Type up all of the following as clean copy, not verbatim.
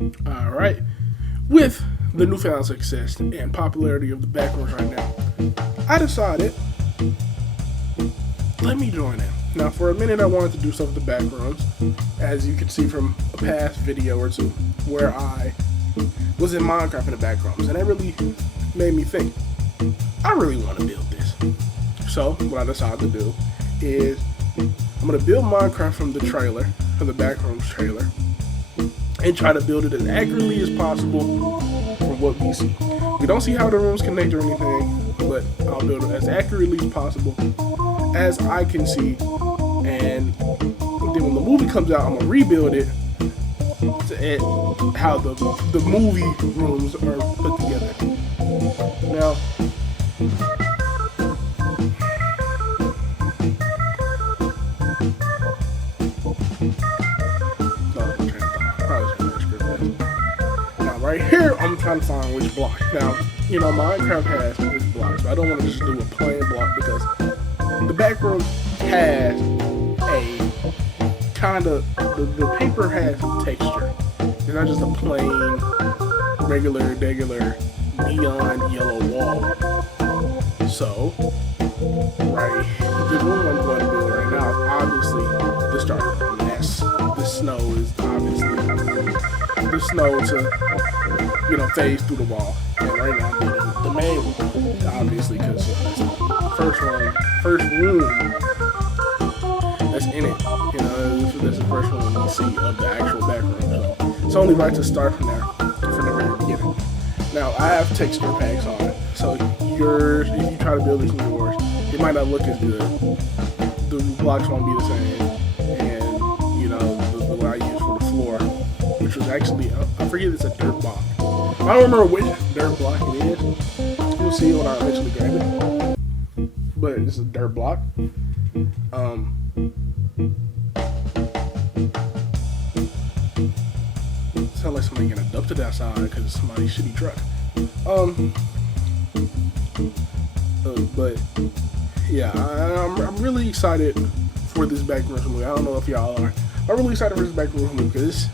All right. With the newfound success and popularity of the Backrooms right now, I decided, let me join in. Now, for a minute, I wanted to do stuff with the Backrooms, as you can see from a past video or two, where I was in Minecraft in the Backrooms, and that really made me think, I really want to build this. So, what I decided to do is, I'm going to build Minecraft from the trailer, from the Backrooms trailer, and try to build it as accurately as possible from what we see. We don't see how the rooms connect or anything, but I'll build it as accurately as possible as I can see, and then when the movie comes out, I'm gonna rebuild it to how the movie rooms are put together. Now, right here, I'm trying to find which block. Now, Minecraft has this block, so I don't want to just do a plain block because the background has a kind of, the paper has some texture. It's not just a plain, regular neon yellow wall. So, right, the room I'm going to build right now is obviously the start of a mess. The snow is obviously the snow to phase through the wall. And right now I'm building the main one, obviously, because that's the first room that's in it. That's the first one you see of the actual background. So it's only right to start from there, from the very beginning. Now I have texture packs on it, so yours, if you try to build this in yours, it might not look as good. The blocks won't be the same, and the one I use for the floor, which was actually, I forget, it's a dirt block. I don't remember which dirt block it is. You'll see when I eventually grab it. But it's a dirt block. Sounds like somebody getting abducted outside because it's somebody's shitty truck. But yeah, I'm really excited for this Backrooms movie. I don't know if y'all are. I'm really excited for this Backrooms movie because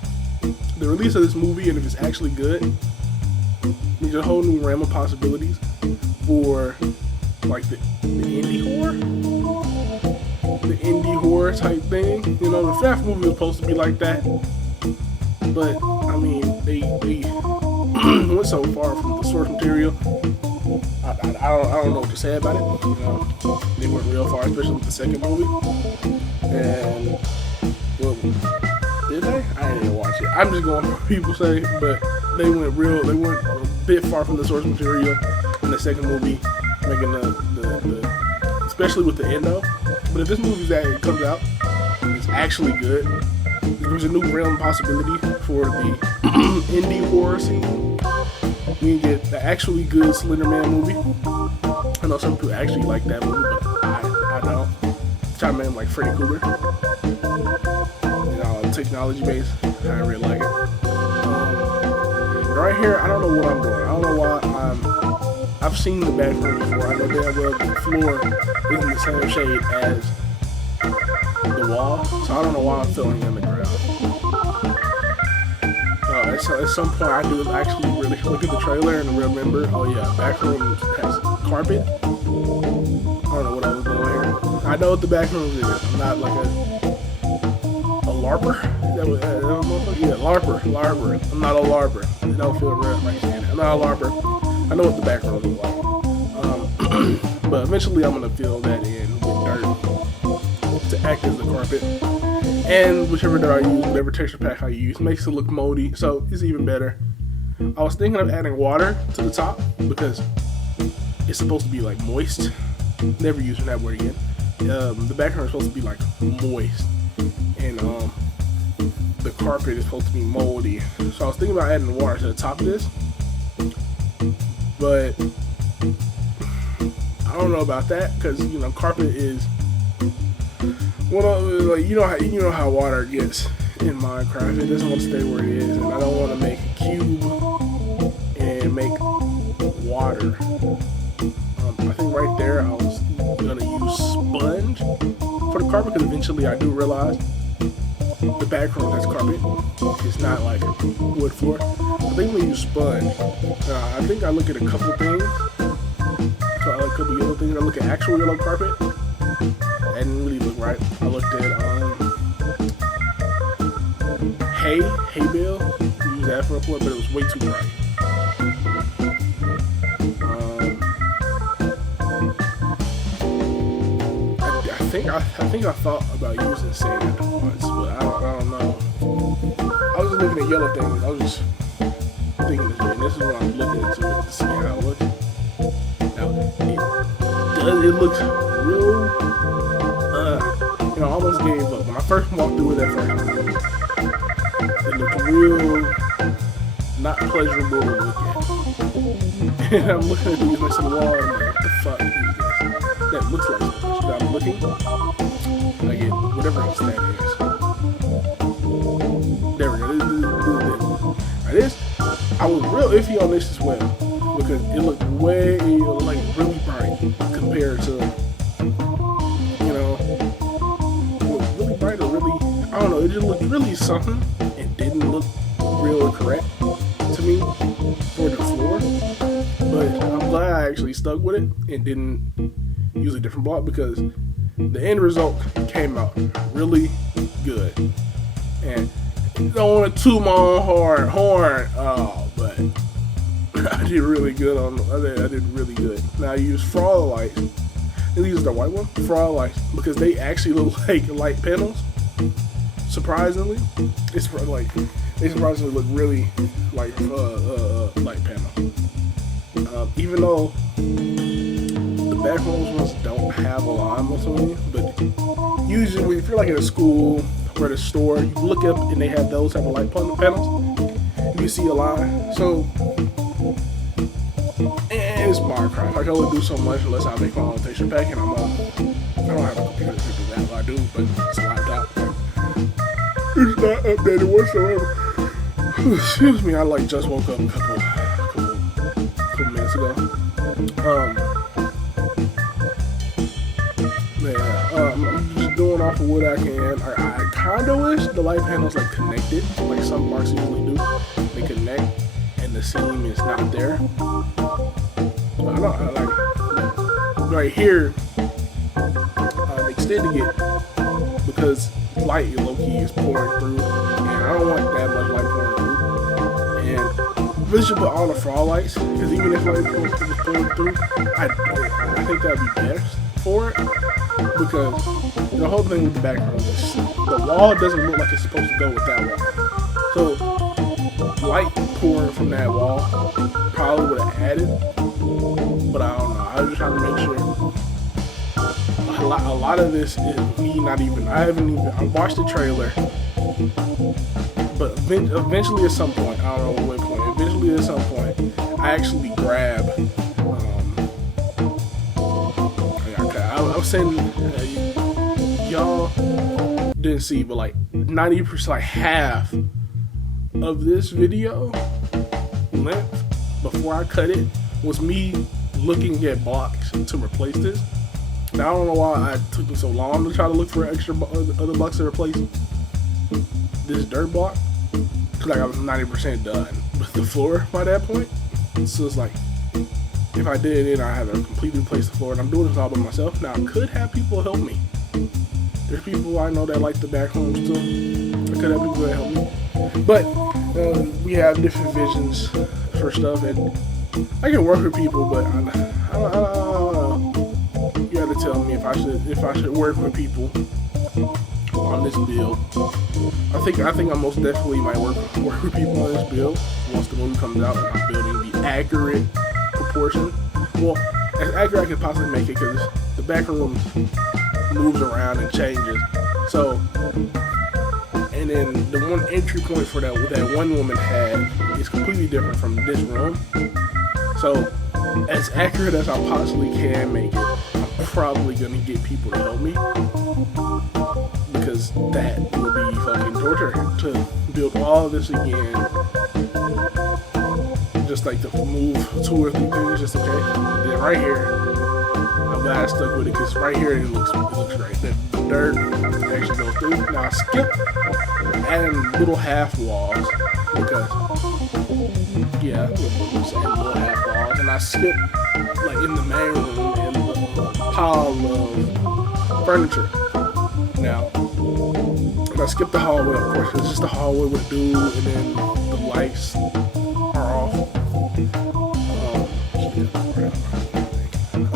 the release of this movie, and if it's actually good, means a whole new realm of possibilities for like the indie horror type thing. The FNAF movie was supposed to be like that, but I mean they went so far from the source material. I don't know what to say about it. They went real far, especially with the second movie. And well, did they? I didn't even watch it. I'm just going what people say, but they went a bit far from the source material in the second movie, making the especially with the endo. But if this movie that comes out is actually good, there's a new realm possibility for the indie horror scene. We can get the actually good Slender Man movie. I know some people actually like that movie, but I don't. Chime in like Freddy Krueger. Technology based. I really like it. Right here, I don't know what I'm doing. I don't know why I've seen the background before. I know damn well the floor isn't the same shade as the wall, so I don't know why I'm filling in the ground. At some point, I do actually really look at the trailer and remember, oh yeah, Backrooms has carpet. I don't know what I was doing here. I know what the Backrooms is. I'm not like a LARPer. Yeah, LARPer. I'm not a LARPer. I don't feel real right saying it. I'm not a LARPer. I know what the Backrooms is like. But eventually, I'm gonna fill that in with dirt to act as the carpet. And whichever dirt I use, whatever texture pack I use, makes it look moldy, so it's even better. I was thinking of adding water to the top because it's supposed to be like moist. Never using that word again. The background is supposed to be like moist, and the carpet is supposed to be moldy. So I was thinking about adding water to the top of this, but I don't know about that because carpet is. Well, like you know how water gets in Minecraft. It doesn't want to stay where it is, and I don't want to make a cube and make water. I think right there I was gonna use sponge for the carpet because eventually I do realize the back room that's carpet. It's not like wood floor. I think we use sponge. I think I look at a couple things. So I like a couple yellow things. I look at actual yellow carpet. That didn't really look right. I looked at hay bale. We used that for a floor, but it was way too bright. I think I thought about using sand once, but I don't know. I was just looking at yellow things. I was just thinking this way, and this is what I'm looking into it to see how it looks. Now, it looks real. I almost gave up when I first walked through it that first time. It looked real not pleasurable to look at. And I'm looking at these next to the wall, and I'm like, what the fuck is this? That looks like this. I'm looking. I get whatever else that is. There we go. This, I was real iffy on this as well because it looked way like really bright compared to, really bright or really, I don't know. It just looked really something. It didn't look real correct to me for the floor, but I'm glad I actually stuck with it and didn't use a different block because the end result came out really good. And I don't want to toot my own horn, but I did really good on. I did really good. Now I used frog lights. And these are the white one, frog lights, because they actually look like light panels. Surprisingly, they surprisingly look really like light panel. Even though the Backrooms ones don't have a line most of them, but usually if you're like at a school or at a store, you look up and they have those type of light panels, you see a line. So, and it's Minecraft. I can only do so much unless I make my own texture pack, and I don't have a computer to do that. Well, I do, but it's a laptop. It's not updated whatsoever. Excuse me, I just woke up a couple minutes ago. I'm just doing off of what I can. I kind of wish the light panels connected, like some marks usually do. They connect, and the seam is not there. Right here, I'm extending it because light low-key is pouring through, and I don't want that much light pouring through. And we should put all the frog lights, because even if light was pouring through, I think that'd be best for it. Because the whole thing with the background is the wall doesn't look like it's supposed to go with that wall. So light pouring from that wall probably would have added, but I don't know. I was just trying to make sure. A lot of this is me I watched the trailer, but eventually at some point, I don't know what point, eventually at some point, I actually grab. I was saying, y'all didn't see, but 90%, half of this video length before I cut it was me looking at blocks to replace this. Now I don't know why I took me so long to try to look for extra other blocks to replace this dirt block, because I was 90% done with the floor by that point. So it's if I did it, I had to completely replace the floor, and I'm doing this all by myself. Now, I could have people help me. There's people I know that like the Backrooms too. I could have people that help me. But we have different visions for stuff, and I can work with people, but I don't know. You have to tell me if I should work with people on this build. I think I most definitely might work with people on this build once the movie comes out, and I'm building the accurate proportion. Well, as accurate I could possibly make it, because the Backrooms moves around and changes. So, and then the one entry point for that one woman had is completely different from this room. So, as accurate as I possibly can make it, I'm probably gonna get people to help me, because that would be fucking torture to build all of this again. Just to move 2 or 3 things just in case. And then right here, I'm glad I stuck with it, because right here it looks great. The dirt actually goes through. Now I skip adding little half walls because yeah, just adding little half walls, and I skipped like in the main room and the pile of furniture. Now, if I skip the hallway, of course, it's just the hallway would do, and then the lights are off.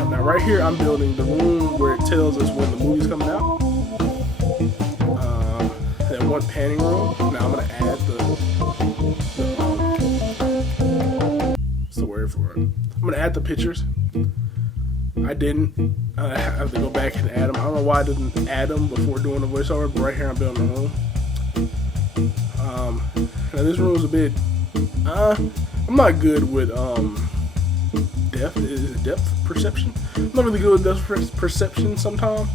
Now, right here, I'm building the room where it tells us when the movie's coming out. That one panning room. Now, I'm gonna add what's the word for it? I'm gonna add the pictures. I didn't. I have to go back and add them. I don't know why I didn't add them before doing the voiceover, but right here I'm building the room. Now this room is a bit. I'm not good with depth. Is it depth perception? I'm not really good with depth perception sometimes,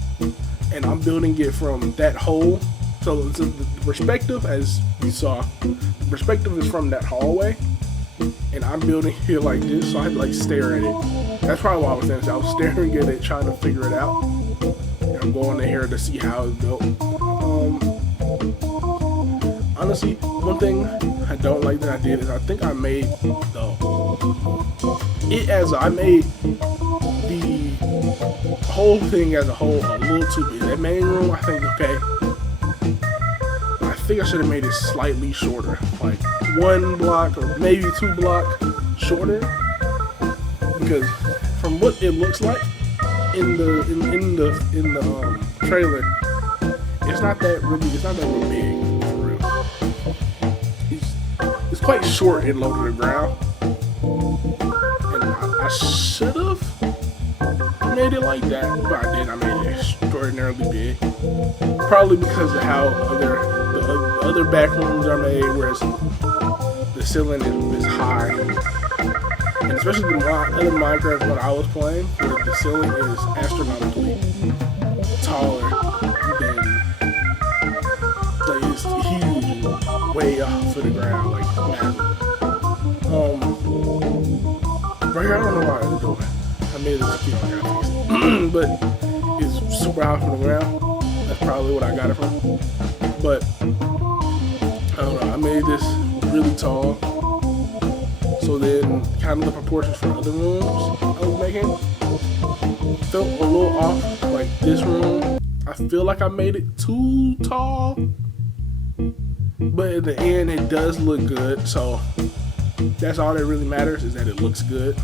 and I'm building it from that hole. So the perspective, as you saw, the perspective is from that hallway. And I'm building here like this, so I had to like stare at it. That's probably why I was saying this. I was staring at it, trying to figure it out. And I'm going in here to see how it's built. Honestly, one thing I don't like that I did is I think I made I made the whole thing as a whole a little too big. That main room, I think, okay. I think I should have made it slightly shorter, like 1 block or maybe 2 blocks shorter, because from what it looks like in the trailer, it's not that really big for real. It's quite short and low to the ground, and I should have made it like that, but I didn't. I made it extraordinarily big, probably because of how the other back rooms are made, whereas the ceiling is high, and especially the other Minecraft when I was playing, where the ceiling is astronomically taller than, like, it's huge and way off of the ground, like massive. Right here, I don't know why I didn't do it. I made this cute, I gotta fix it, but it's super high from the ground. That's probably what I got it from, but I don't know, I made this really tall, so then kind of the proportions for other rooms I was making felt a little off. Like this room, I feel like I made it too tall, but in the end it does look good, so that's all that really matters, is that it looks good.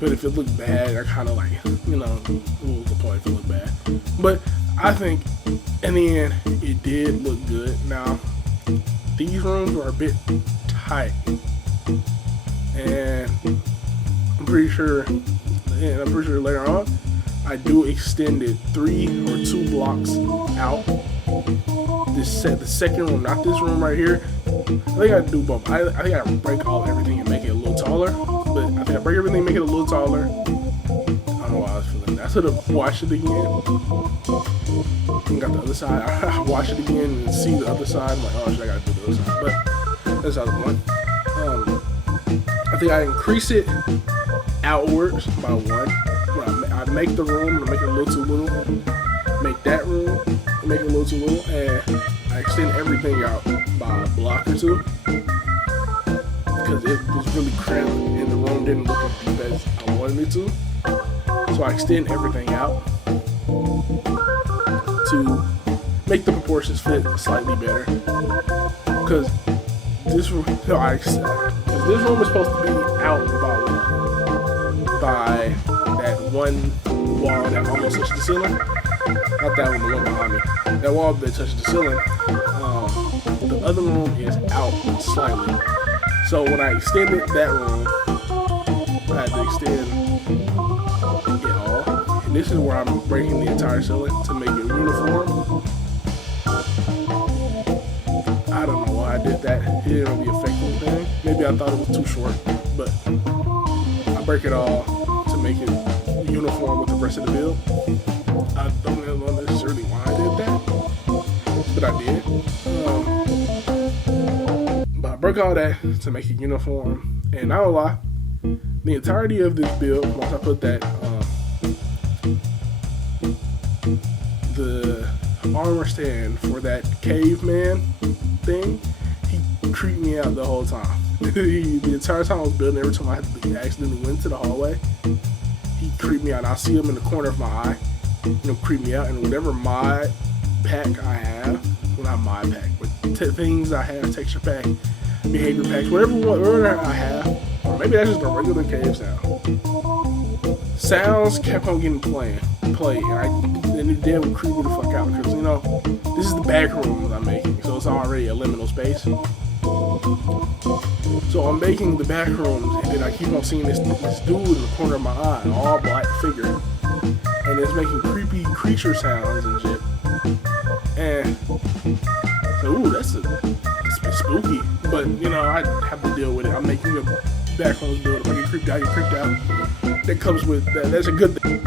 But if it looked bad, I kind of like, what was the point if it looked bad? But I think in the end, it did look good. Now, these rooms are a bit tight, and I'm pretty sure later on, I do extend it 3 or 2 blocks out. The second room, not this room right here. I think I do both. I think I break everything and make it a little taller. But I think I break everything and make it a little taller. I don't know why I was feeling that. I should have watched it again. And got the other side. I watch it again and see the other side. I'm like, oh shit, I gotta do the other side. But that's how the one. I think I increase it outwards by 1. I make the room and make it a little too little. Make that room and make it a little too little, and I extend everything out by a block or 2 because it was really cramped and the room didn't look as deep as I wanted it to. So I extend everything out to make the proportions fit slightly better. Because this room, this room is supposed to be out by that one wall that almost touched the ceiling. Not that one, the one behind me. That wall that touched the ceiling. The other room is out slightly. So when I extended that room, I had to extend it all. And this is where I'm breaking the entire ceiling to make it uniform. I don't know why I did that. It didn't really affect anything. Maybe I thought it was too short, but I break it all to make it uniform with the rest of the build. I don't know necessarily why I did that, but I did. But I broke all that to make it uniform, and not a lie, the entirety of this build, once I put that armor stand for that caveman thing, he creeped me out the whole time. The entire time I was building, every time I accidentally went to the hallway, he creeped me out. I see him in the corner of my eye, creep me out. And whatever mod pack I have, well, not mod pack, but things I have, texture pack, behavior packs, whatever I have, or maybe that's just a regular cave sound. Sounds kept on getting played, and it did would creep me the fuck out because this is the Backrooms I'm making, so it's already a liminal space. So I'm making the Backrooms, and then I keep on seeing this dude in the corner of my eye, an all black figure, and it's making creepy creature sounds and shit. And so, ooh, that's a bit spooky, but I have to deal with it. I'm making a Backrooms build. If I get creeped out, that comes with that. That's a good thing.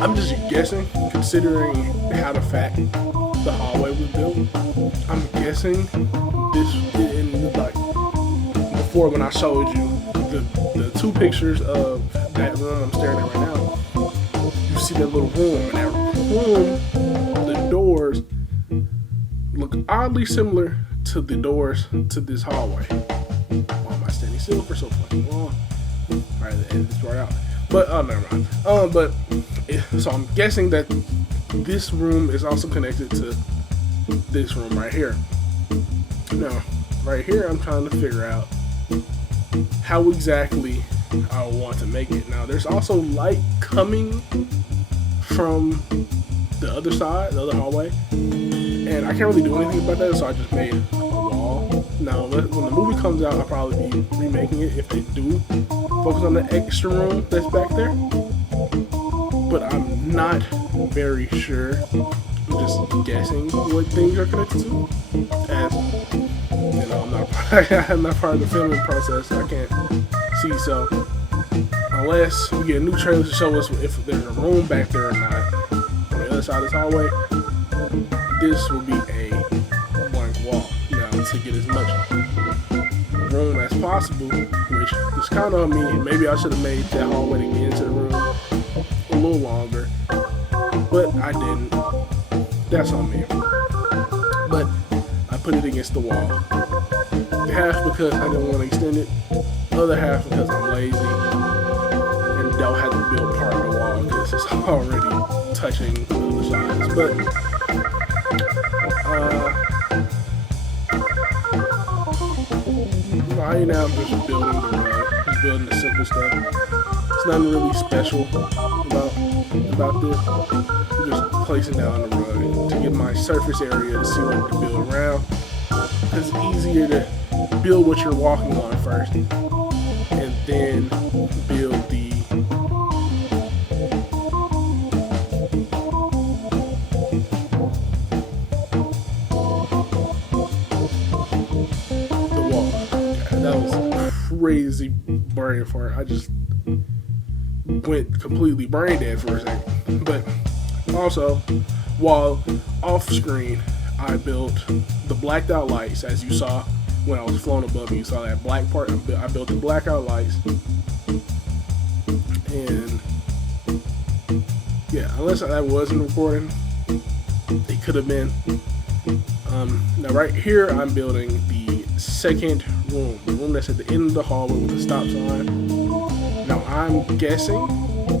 I'm just guessing, considering how the hallway was built. I'm guessing this, in like before when I showed you the two pictures of that room I'm staring at right now, you see that little room, and that room, the doors look oddly similar to the doors to this hallway. Why am I standing still for so fucking long? Alright, the edit this right out. But never mind. So I'm guessing that this room is also connected to this room right here. Now, right here, I'm trying to figure out how exactly I want to make it. Now, there's also light coming from the other side, the other hallway, and I can't really do anything about that, so I just made a wall. Now, when the movie comes out, I'll probably be remaking it if they do focus on the extra room that's back there. But I'm not very sure. I'm just guessing what things are connected to. As you know, I'm not part of the filming process. I can't see. So unless we get a new trailer to show us if there's a room back there or not on the other side of this hallway, this will be a blank wall. Now, to get as much room as possible, which is kind of on me. Maybe I should have made that hallway to get into the room a little longer, but I didn't. That's on me. But I put it against the wall. Half because I didn't want to extend it, other half because I'm lazy and don't have to build part of the wall because it's already touching the other sides. But right now I'm just building the rug, just building the simple stuff. It's nothing really special about this. I'm just placing down the rug to get my surface area to see what I can build around. Because it's easier to build what you're walking on first, and then build the wall. That was crazy brain fart. I just went completely brain dead for a second. But also, while off screen, I built the blacked out lights, as you saw when I was flown above me. You saw that black part. I built the blackout lights, and yeah, unless that wasn't recording, it could have been. Now right here, I'm building the second room, the room that's at the end of the hallway with the stop sign. Now I'm guessing.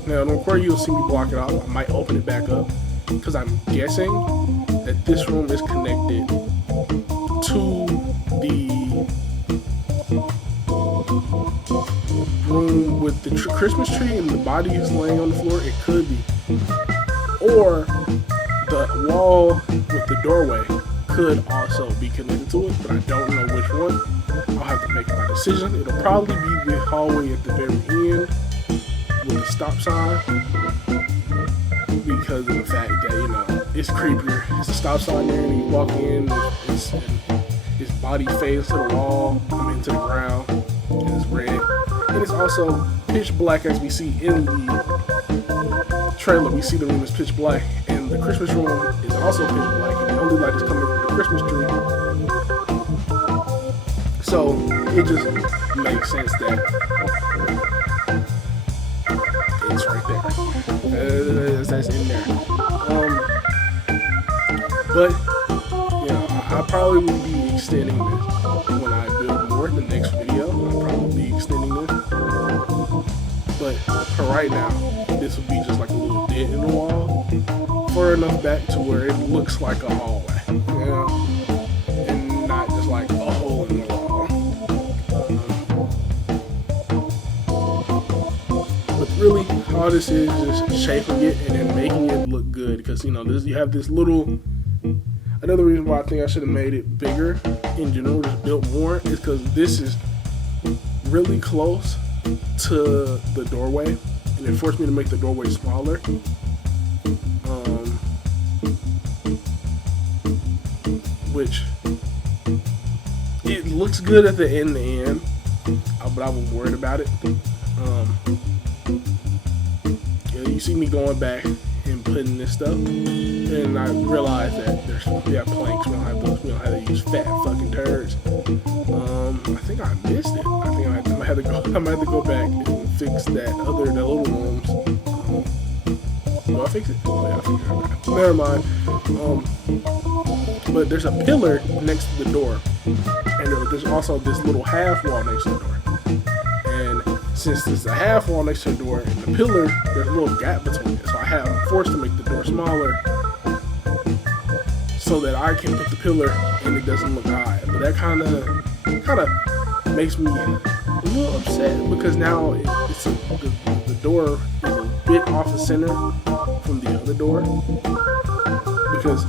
Now in the corner you'll see me block it off. I might open it back up because I'm guessing that this room is connected to the room with the Christmas tree and the body is laying on the floor. It could be. Or the wall with the doorway could also be connected to it, but I don't know which one. I'll have to make my decision. It'll probably be the hallway at the very end with the stop sign, because of the fact that, you know, it's creepier. It's a stop sign there, and you walk in, his body fades to the wall, into the ground, and it's red. And it's also pitch black, as we see in the trailer. We see the room is pitch black, and the Christmas room is also pitch black, and the only light is coming from the Christmas tree. So it just makes sense that it's right there. That's in there. But yeah, I probably will be extending this when I build more. The next video, I'll probably be extending this. But for right now, this will be just like a little dent in the wall, far enough back to where it looks like a hallway, you know, and not just like a hole in the wall. But really, all this is just shaping it and then making it look good, because, you know, you have this little. Another reason why I think I should have made it bigger in general, just built more, is because this is really close to the doorway, and it forced me to make the doorway smaller. Which it looks good at the end, but I was worried about it. Yeah, you you see me going back and putting this stuff, and I realized that we have planks. We don't have those. We don't have to use fat fucking turds. I think I missed it. I think I might have to go back and fix that little rooms. Do I fix it? Oh yeah, I fixed it. Okay. Never mind. But there's a pillar next to the door, and there's also this little half wall next to the door. And since there's a half wall next to the door and the pillar, there's a little gap between it. So I'm forced to make the door smaller so that I can put the pillar and it doesn't look high. But that kind of makes me a little upset because now the door is a bit off the center from the other door. Because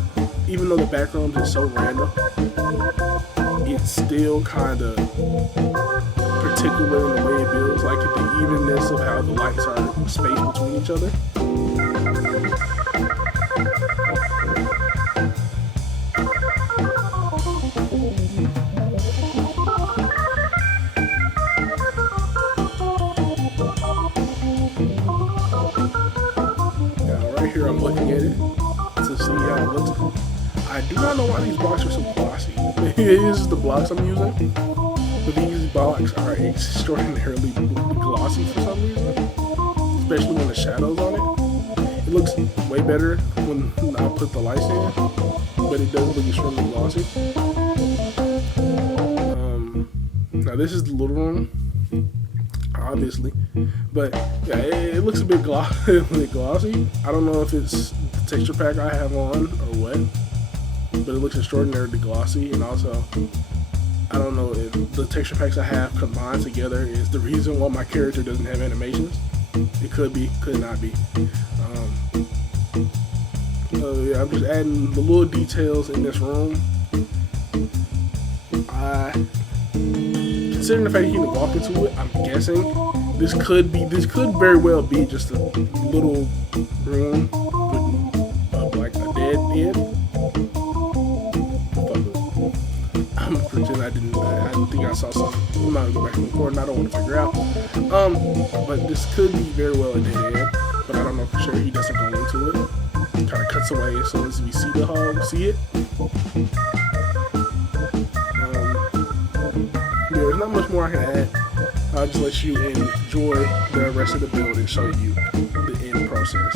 even though the Backrooms is so random, it's still kind of particular in the way it builds, like the evenness of how the lights are spaced between each other. Now, right here, I'm looking at it to see how it looks. I do not know why these blocks are so glossy. It is the blocks I'm using, but these blocks are extraordinarily glossy for some reason, especially when the shadow's on it. It looks way better when I put the lights in, but it does look extremely glossy. Now this is the little room, obviously, but yeah, it looks a bit glossy. I don't know if it's the texture pack I have on or what, but it looks extraordinarily glossy. And also, I don't know if the texture packs I have combined together is the reason why my character doesn't have animations. It could be, could not be. Yeah, I'm just adding the little details in this room. Considering the fact that you can walk into it, I'm guessing this could very well be just a little room with like a dead end. I'm pretending I didn't think I saw something. I'm not gonna go back and record, and I don't want to figure out. But this could be very well a dead end, but I don't know for sure. He doesn't go into it. Kind of cuts away as soon as we see the hog, see it. There's not much more I can add. I'll just let you enjoy the rest of the build and show you the end process.